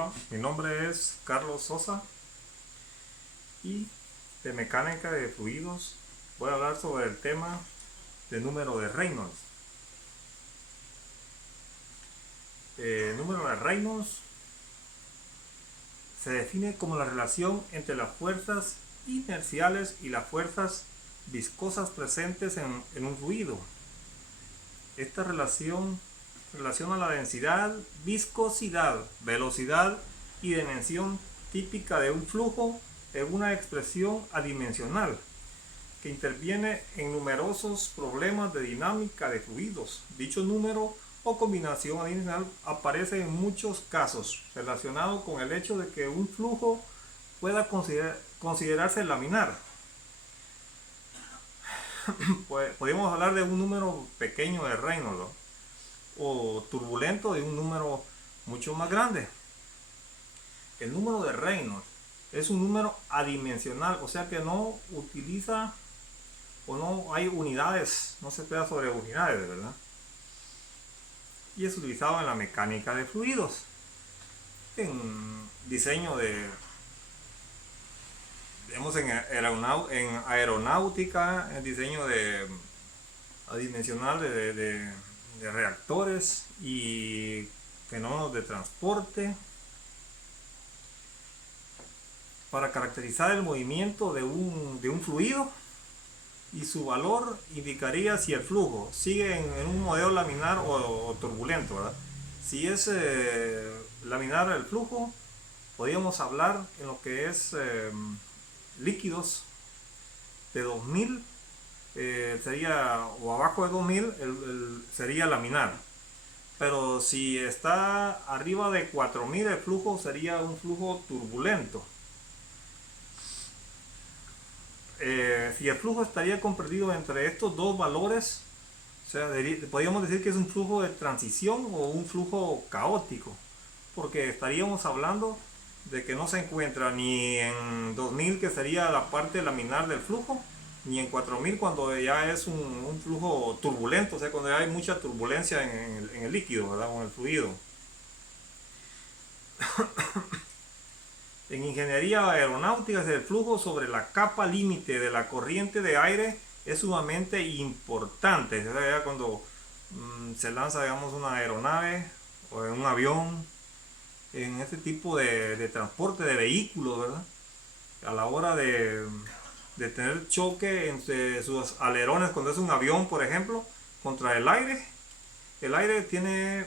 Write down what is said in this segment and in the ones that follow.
Hola, mi nombre es Carlos Sosa y de mecánica de fluidos voy a hablar sobre el tema de número de Reynolds. El número de Reynolds se define como la relación entre las fuerzas inerciales y las fuerzas viscosas presentes en un fluido. Esta relación relaciona la densidad, viscosidad, velocidad y dimensión típica de un flujo en una expresión adimensional que interviene en numerosos problemas de dinámica de fluidos. Dicho número o combinación adimensional aparece en muchos casos relacionado con el hecho de que un flujo pueda considerarse laminar. Podemos hablar de un número pequeño de Reynolds, ¿no? O turbulento de un número mucho más grande. El número de Reynolds es un número adimensional, o sea que no utiliza o no hay unidades, no se trata sobre unidades, ¿verdad? Y es utilizado en la mecánica de fluidos, en diseño de, digamos, en aeronáutica, en diseño de adimensional de reactores y fenómenos de transporte, para caracterizar el movimiento de un fluido, y su valor indicaría si el flujo sigue en un modelo laminar o turbulento, ¿verdad? Si es laminar el flujo, podríamos hablar en lo que es líquidos de 2000, sería, o abajo de 2000 sería laminar. Pero si está arriba de 4000 el flujo sería un flujo turbulento. Si el flujo estaría comprendido entre estos dos valores, o sea, podríamos decir que es un flujo de transición o un flujo caótico, porque estaríamos hablando de que no se encuentra ni en 2000, que sería la parte laminar del flujo, ni en 4000 cuando ya es un flujo turbulento, o sea, cuando ya hay mucha turbulencia en el líquido, ¿verdad? O en el fluido. En ingeniería aeronáutica, el flujo sobre la capa límite de la corriente de aire es sumamente importante. O sea, cuando se lanza, digamos, una aeronave o en un avión, en este tipo de transporte de vehículos, ¿verdad? A la hora de tener choque entre sus alerones, cuando es un avión, por ejemplo, contra el aire tiene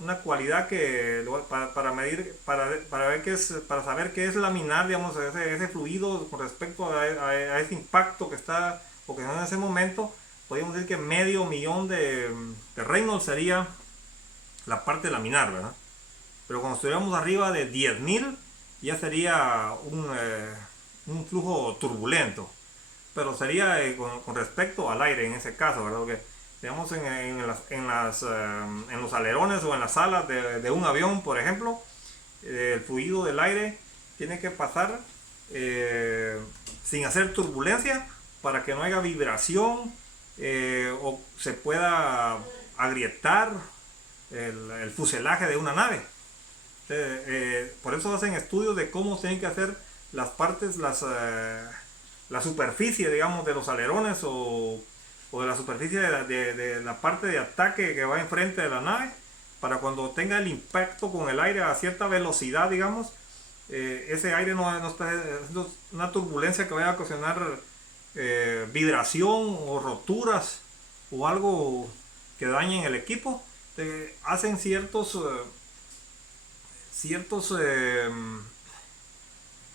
una cualidad que para medir, para ver qué es, para saber qué es laminar, digamos, ese fluido con respecto a ese impacto que está ocasionando en ese momento. Podríamos decir que medio millón de Reynolds sería la parte laminar, ¿verdad? Pero cuando estuviéramos arriba de 10.000 ya sería un flujo turbulento, pero sería con respecto al aire en ese caso, ¿verdad? Porque digamos en los alerones o en las alas de un avión, por ejemplo, el fluido del aire tiene que pasar sin hacer turbulencia para que no haya vibración o se pueda agrietar el fuselaje de una nave. Por eso hacen estudios de cómo tienen que hacer las partes, la superficie, digamos, de los alerones o de la superficie de la parte de ataque que va enfrente de la nave, para cuando tenga el impacto con el aire a cierta velocidad, digamos, ese aire no está haciendo una turbulencia que vaya a ocasionar vibración o roturas o algo que dañen el equipo. Hacen ciertos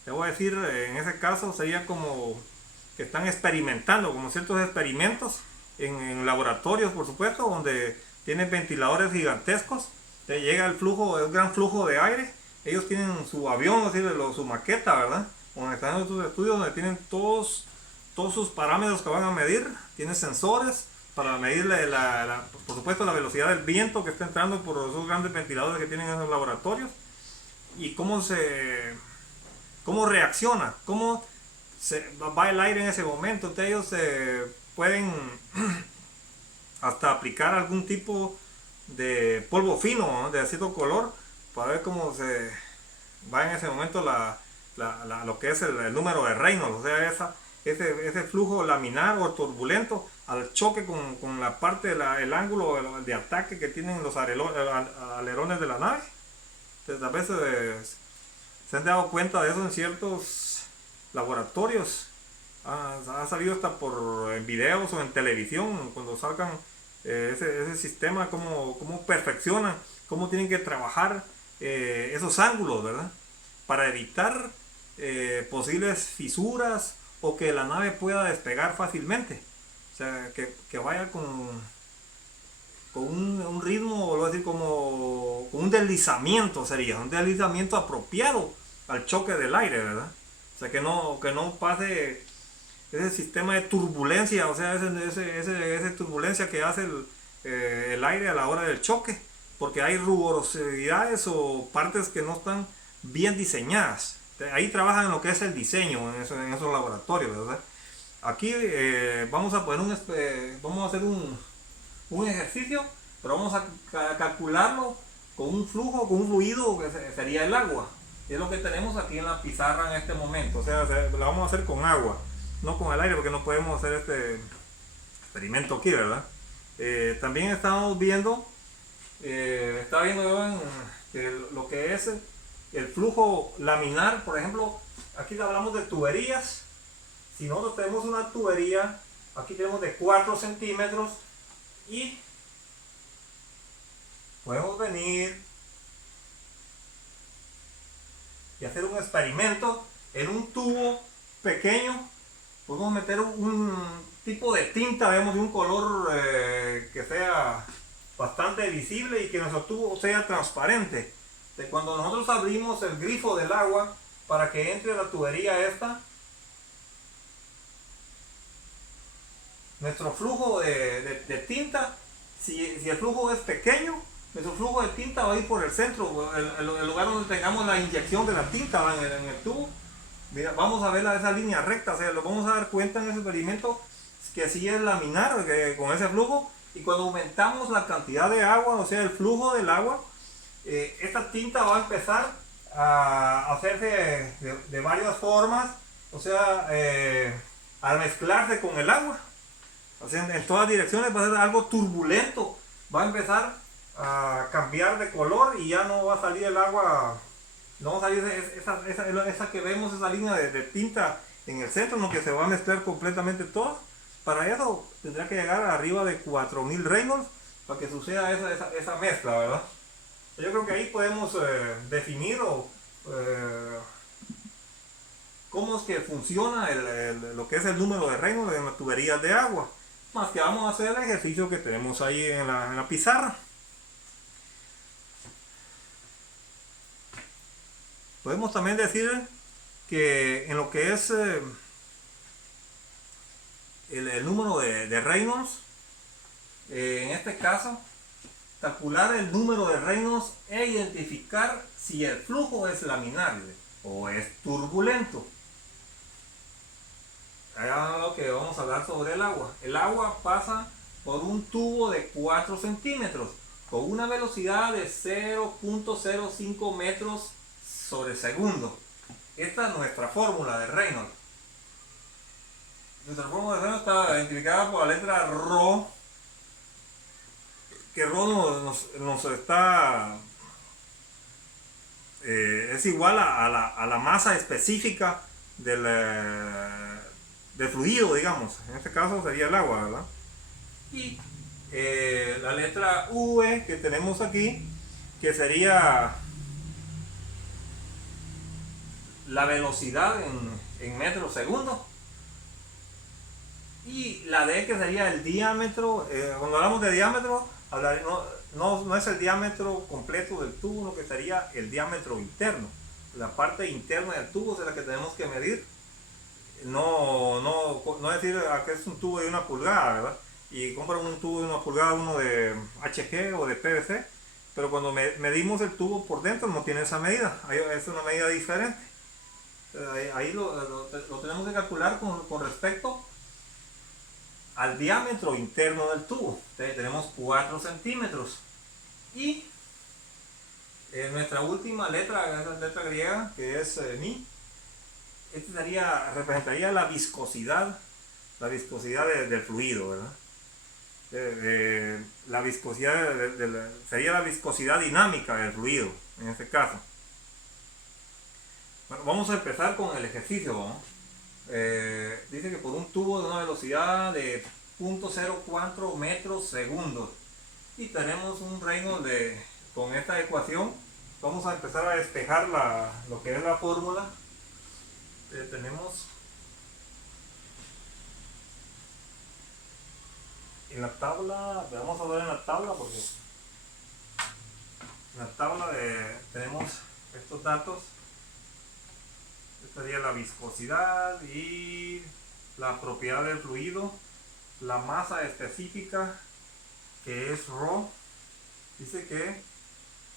te voy a decir, en ese caso sería como que están experimentando, como ciertos experimentos en laboratorios, por supuesto, donde tienen ventiladores gigantescos. Te llega el flujo, el gran flujo de aire. Ellos tienen su avión, así, su maqueta, ¿verdad? Donde están en estos estudios, donde tienen todos sus parámetros que van a medir. Tienen sensores para medirle por supuesto, la velocidad del viento que está entrando por esos grandes ventiladores que tienen en esos laboratorios, y cómo reacciona, cómo va el aire en ese momento. Entonces ellos pueden hasta aplicar algún tipo de polvo fino, ¿no?, de cierto color, para ver cómo se va en ese momento lo que es el número de Reynolds, o sea, ese flujo laminar o turbulento al choque con la parte del ángulo de ataque que tienen los alerones de la nave. Entonces, a veces se han dado cuenta de eso en ciertos laboratorios. Ha salido hasta en videos o en televisión cuando sacan ese sistema, cómo perfeccionan, cómo tienen que trabajar esos ángulos, ¿verdad? Para evitar posibles fisuras o que la nave pueda despegar fácilmente. O sea, que vaya con un ritmo, lo voy a decir, como con un deslizamiento, sería un deslizamiento apropiado al choque del aire, ¿verdad? O sea, que no pase ese sistema de turbulencia, o sea, esa turbulencia que hace el aire a la hora del choque, porque hay rugosidades o partes que no están bien diseñadas. Ahí trabajan en lo que es el diseño en esos laboratorios, ¿verdad? Aquí vamos a hacer un ejercicio, pero vamos a calcularlo con un flujo, con un fluido que sería el agua. Es lo que tenemos aquí en la pizarra en este momento. O sea, la vamos a hacer con agua, no con el aire, porque no podemos hacer este experimento aquí, ¿verdad? También estamos viendo, estaba viendo yo lo que es el flujo laminar. Por ejemplo, aquí hablamos de tuberías. Si nosotros tenemos una tubería, aquí tenemos de 4 centímetros y podemos venir y hacer un experimento en un tubo pequeño. Podemos meter un tipo de tinta, vemos, de un color que sea bastante visible y que nuestro tubo sea transparente. De cuando nosotros abrimos el grifo del agua para que entre la tubería esta, nuestro flujo de tinta, si el flujo es pequeño, nuestro flujo de tinta va a ir por el centro, el lugar donde tengamos la inyección de la tinta en el tubo. Mira, vamos a ver esa línea recta, o sea, lo vamos a dar cuenta en ese experimento que sí es laminar con ese flujo. Y cuando aumentamos la cantidad de agua, o sea, el flujo del agua, esta tinta va a empezar a hacerse de varias formas, o sea, al mezclarse con el agua. O sea, en todas direcciones va a ser algo turbulento, va a empezar a cambiar de color y ya no va a salir el agua, no va a salir esa que vemos, esa línea de tinta en el centro, no, que se va a mezclar completamente todo. Para eso tendrá que llegar arriba de 4000 Reynolds para que suceda esa mezcla, ¿verdad? Yo creo que ahí podemos definir cómo es que funciona lo que es el número de Reynolds en las tuberías de agua. Más que vamos a hacer el ejercicio que tenemos ahí en la pizarra. Podemos también decir que en lo que es el número de Reynolds, en este caso, calcular el número de Reynolds e identificar si el flujo es laminable o es turbulento. Ahora lo que vamos a hablar sobre el agua. El agua pasa por un tubo de 4 centímetros con una velocidad de 0.05 metros sobre segundo. Esta es nuestra fórmula de Reynolds. Nuestra fórmula de Reynolds está identificada por la letra Rho, que Rho nos está es igual a la masa específica del fluido, digamos. En este caso sería el agua, ¿verdad? Y la letra V que tenemos aquí, que sería la velocidad en metros segundo. Y la D, que sería el diámetro. Cuando hablamos de diámetro, no es el diámetro completo del tubo, lo que sería el diámetro interno. La parte interna del tubo es la que tenemos que medir. No decir que es un tubo de 1 pulgada, ¿verdad? Y compran un tubo de 1 pulgada, uno de HG o de PVC, pero cuando medimos el tubo por dentro no tiene esa medida, es una medida diferente. Ahí lo tenemos que calcular con respecto al diámetro interno del tubo. Entonces, tenemos 4 centímetros y Nuestra última letra es la letra griega, que es mi. Este representaría la viscosidad del fluido, ¿verdad? La viscosidad sería la viscosidad dinámica del fluido, en este caso. Bueno, vamos a empezar con el ejercicio, ¿no? Dice que por un tubo de una velocidad de 0.04 metros segundos y tenemos un Reynolds con esta ecuación. Vamos a empezar a despejar lo que es la fórmula. Tenemos en la tabla, vamos a ver en la tabla porque en la tabla tenemos estos datos. Esta sería la viscosidad y la propiedad del fluido, la masa específica que es ρ. Dice que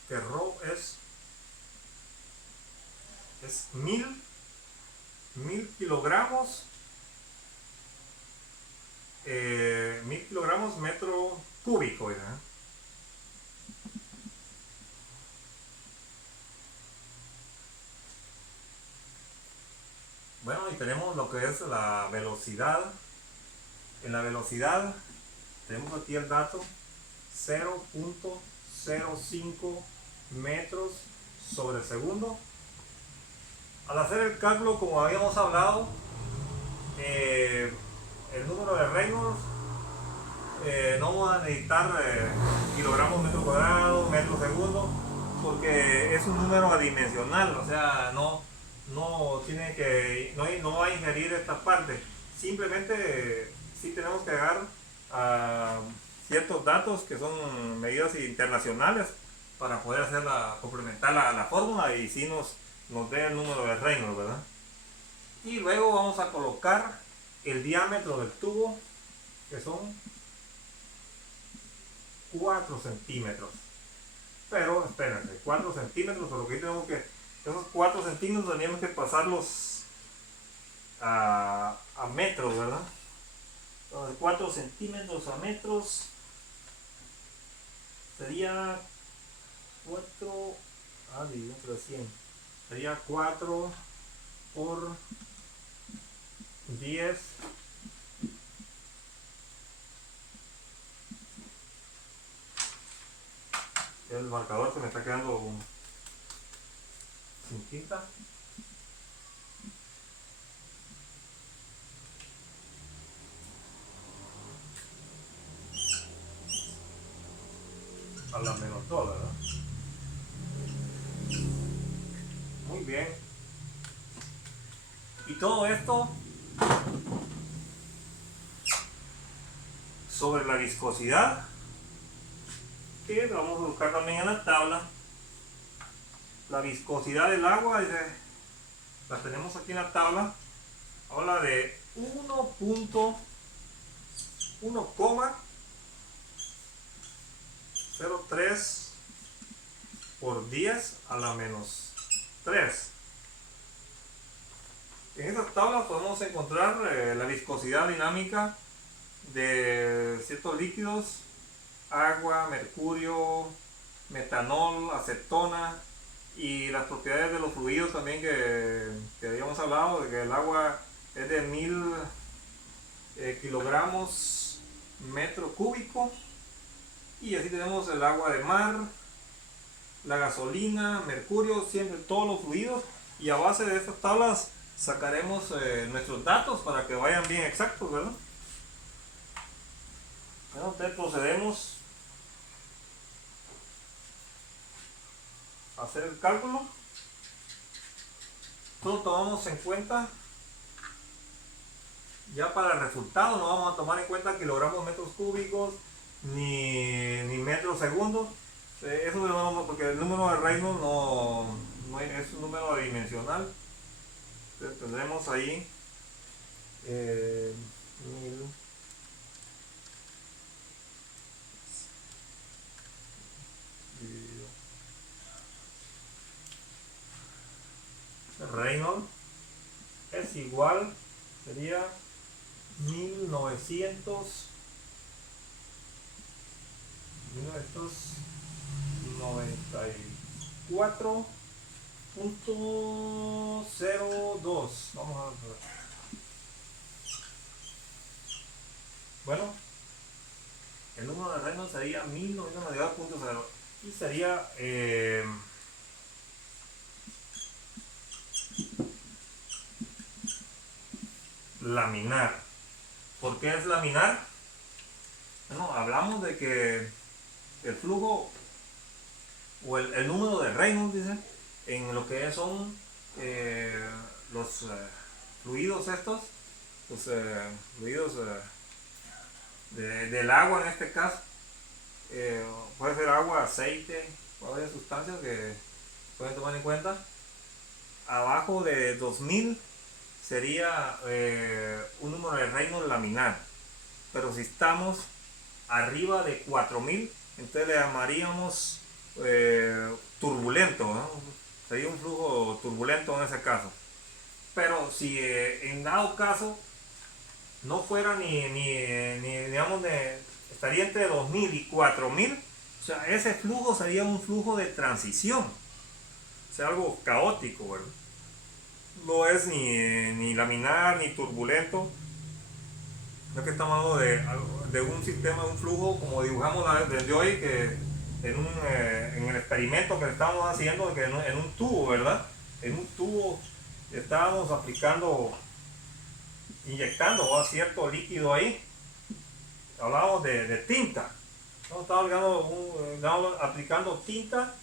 ρ es 1000 kilogramos 1000 kilogramos metro cúbico, ¿verdad? Bueno, y tenemos lo que es la velocidad. En la velocidad tenemos aquí el dato 0.05 metros sobre segundo. Al hacer el cálculo, como habíamos hablado, el número de Reynolds, no vamos a necesitar kilogramos metro cuadrado, metro segundo, porque es un número adimensional, o sea, no va a ingerir esta parte. Simplemente sí tenemos que llegar a ciertos datos que son medidas internacionales para poder complementar la fórmula y sí nos dé el número de Reynolds, ¿verdad? Y luego vamos a colocar el diámetro del tubo, que son 4 centímetros. Pero espérense, 4 centímetros, por lo que tenemos que, esos 4 centímetros tenemos que pasarlos a metros, ¿verdad? Entonces 4 centímetros a metros sería 4, dividido entre 100, sería 4 por 10 el marcador se me está quedando sin tinta. A la menos 2, ¿verdad? Muy bien. Y todo esto sobre la viscosidad, que lo vamos a buscar también en la tabla. La viscosidad del agua, la tenemos aquí en la tabla. Habla de 1.03 por 10 a la menos 3. En esta tabla podemos encontrar la viscosidad dinámica de ciertos líquidos: agua, mercurio, metanol, acetona, y las propiedades de los fluidos también que habíamos hablado, de que el agua es de 1000 kilogramos metro cúbico, y así tenemos el agua de mar, la gasolina, mercurio, siempre todos los fluidos, y a base de estas tablas sacaremos nuestros datos para que vayan bien exactos, ¿verdad? Bueno, entonces procedemos a hacer el cálculo. Todo tomamos en cuenta, ya para el resultado no vamos a tomar en cuenta kilogramos metros cúbicos ni metros segundos. Eso no, porque el número de Reynolds no es un número adimensional. Entonces tendremos ahí 1000 dividido Reynolds es igual, sería 1994 4.02. Vamos a ver. Bueno, el número de Reynolds sería 1992.0 y sería laminar. ¿Por qué es laminar? Bueno, hablamos de que el flujo o el número de Reynolds, dice, en lo que son los fluidos estos, los fluidos del agua en este caso, puede ser agua, aceite, varias sustancias que pueden tomar en cuenta. Abajo de 2000 sería un número de Reynolds laminar, pero si estamos arriba de 4000, entonces le llamaríamos turbulento, ¿no? Sería un flujo turbulento en ese caso. Pero si en dado caso no fuera digamos, estaría entre 2000 y 4000, o sea, ese flujo sería un flujo de transición, o sea, algo caótico, ¿verdad? No es ni laminar ni turbulento. No es que estamos hablando de un sistema, de un flujo como dibujamos desde hoy, que en el experimento que estábamos haciendo, que en un tubo, ¿verdad? En un tubo estábamos inyectando cierto líquido ahí. Hablábamos de tinta. Estábamos aplicando tinta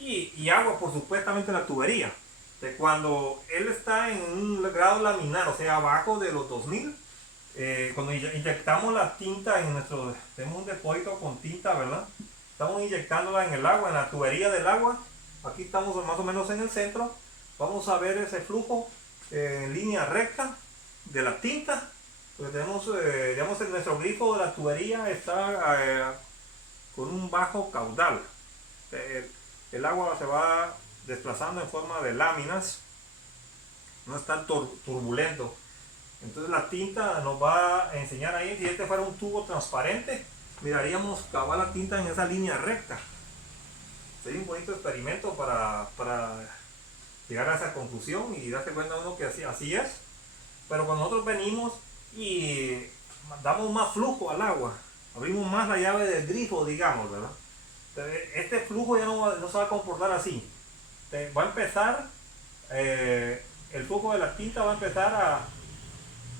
y agua, por supuestamente, la tubería. De cuando él está en un grado laminar, o sea, abajo de los 2000, cuando inyectamos la tinta tenemos un depósito con tinta, ¿verdad? Estamos inyectándola en el agua, en la tubería del agua. Aquí estamos más o menos en el centro. Vamos a ver ese flujo en línea recta de la tinta. Porque tenemos, digamos, en nuestro grifo de la tubería está con un bajo caudal. El agua se va desplazando en forma de láminas, no es tan turbulento. Entonces la tinta nos va a enseñar ahí. Si este fuera un tubo transparente, miraríamos cabal la tinta en esa línea recta. Sería un bonito experimento para llegar a esa conclusión y darse cuenta uno que así es. Pero cuando nosotros venimos y damos más flujo al agua, abrimos más la llave del grifo, digamos, ¿verdad? Este flujo ya no se va a comportar así. Va a empezar, el flujo de la tinta va a empezar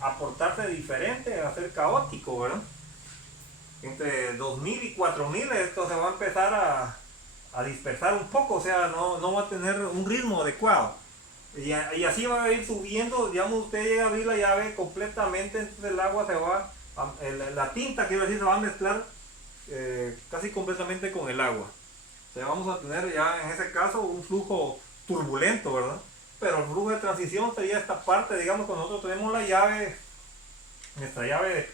a portarse diferente, a ser caótico, ¿verdad? Entre 2000 y 4000 esto se va a empezar a dispersar un poco, o sea, no va a tener un ritmo adecuado. Y así va a ir subiendo, digamos, usted llega a abrir la llave completamente, entonces el agua la tinta, quiero decir, se va a mezclar casi completamente con el agua. O sea, vamos a tener ya en ese caso un flujo turbulento, ¿verdad? Pero el flujo de transición sería esta parte, digamos, cuando nosotros tenemos la llave, nuestra llave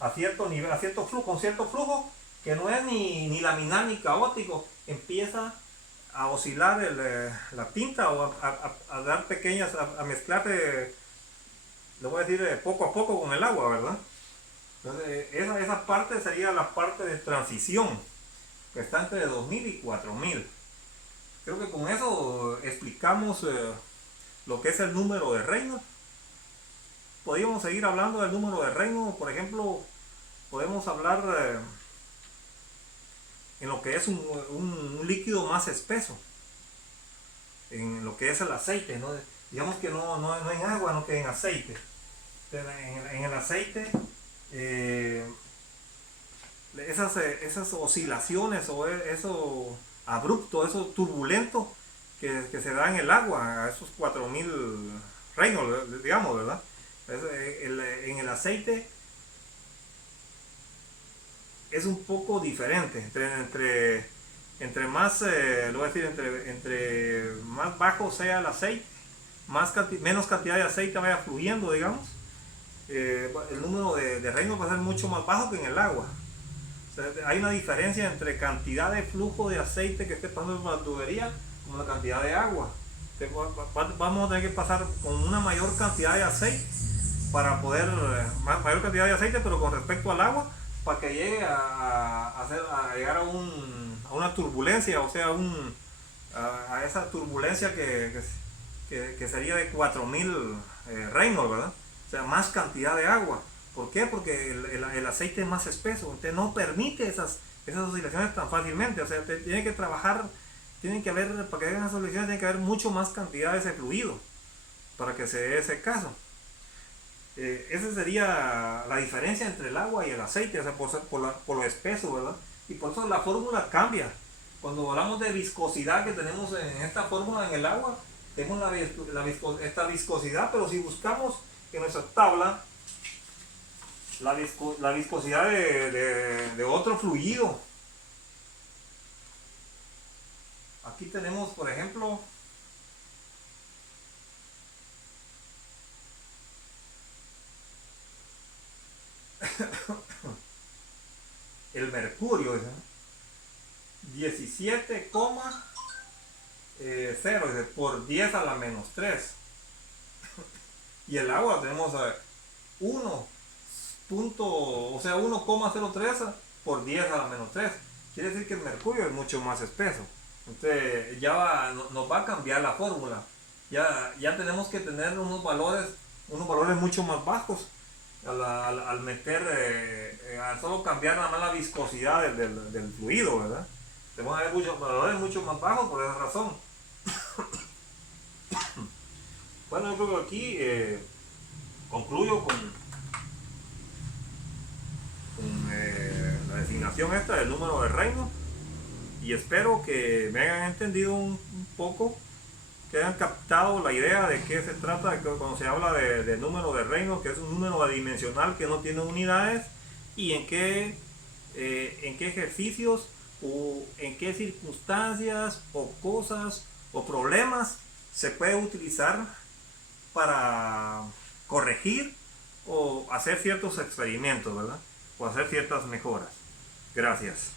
a cierto nivel, con cierto flujo, que no es ni laminar ni caótico, empieza a oscilar la tinta o a dar pequeñas, a mezclar, le voy a decir, poco a poco con el agua, ¿verdad? Entonces, esa parte sería la parte de transición, que está entre 2000 y 4000. Creo que con eso explicamos lo que es el número de Reynolds. Podríamos seguir hablando del número de Reynolds. Por ejemplo, podemos hablar en lo que es un líquido más espeso, en lo que es el aceite, ¿no? Digamos que no en agua, no que en aceite. En el aceite, esas oscilaciones o eso abrupto, eso turbulento que se da en el agua, a esos 4000 Reynolds, digamos, ¿verdad? En el aceite es un poco diferente. Entre más, lo voy a decir, entre más bajo sea el aceite, menos cantidad de aceite vaya fluyendo, digamos, el número de Reynolds va a ser mucho más bajo que en el agua. O sea, hay una diferencia entre cantidad de flujo de aceite que esté pasando por la tubería como la cantidad de agua. Vamos a tener que pasar con una mayor cantidad de aceite para poder, mayor cantidad de aceite, pero con respecto al agua para que llegue a llegar a una turbulencia, o sea, a esa turbulencia que sería de 4000 Reynolds, ¿verdad? O sea, más cantidad de agua. ¿Por qué? Porque el aceite es más espeso, usted no permite esas oscilaciones tan fácilmente, o sea, usted tiene que trabajar, tiene que haber, para que haya esas oscilaciones, tiene que haber mucho más cantidad de ese fluido para que se dé ese caso. Esa sería la diferencia entre el agua y el aceite, o sea, por lo espeso, ¿verdad? Y por eso la fórmula cambia. Cuando hablamos de viscosidad que tenemos en esta fórmula en el agua, tenemos esta viscosidad, pero si buscamos en nuestra tabla la viscosidad de otro fluido, aquí tenemos, por ejemplo, el mercurio, 17,0 por 10 a la menos 3. Y el agua tenemos 1 punto, o sea, 1,03 por 10 a la menos 3. Quiere decir que el mercurio es mucho más espeso. Entonces nos va a cambiar la fórmula. Ya tenemos que tener unos valores mucho más bajos al meter, al solo cambiar nada más la viscosidad del fluido, ¿verdad? Tenemos que ver valores mucho más bajos por esa razón. Bueno, yo creo que aquí concluyo con la designación esta del número de Reynolds, y espero que me hayan entendido un poco, que hayan captado la idea de qué se trata cuando se habla de número de Reynolds, que es un número adimensional que no tiene unidades, y en qué ejercicios o en qué circunstancias o cosas o problemas se puede utilizar para corregir o hacer ciertos experimentos, ¿verdad? O hacer ciertas mejoras. Gracias.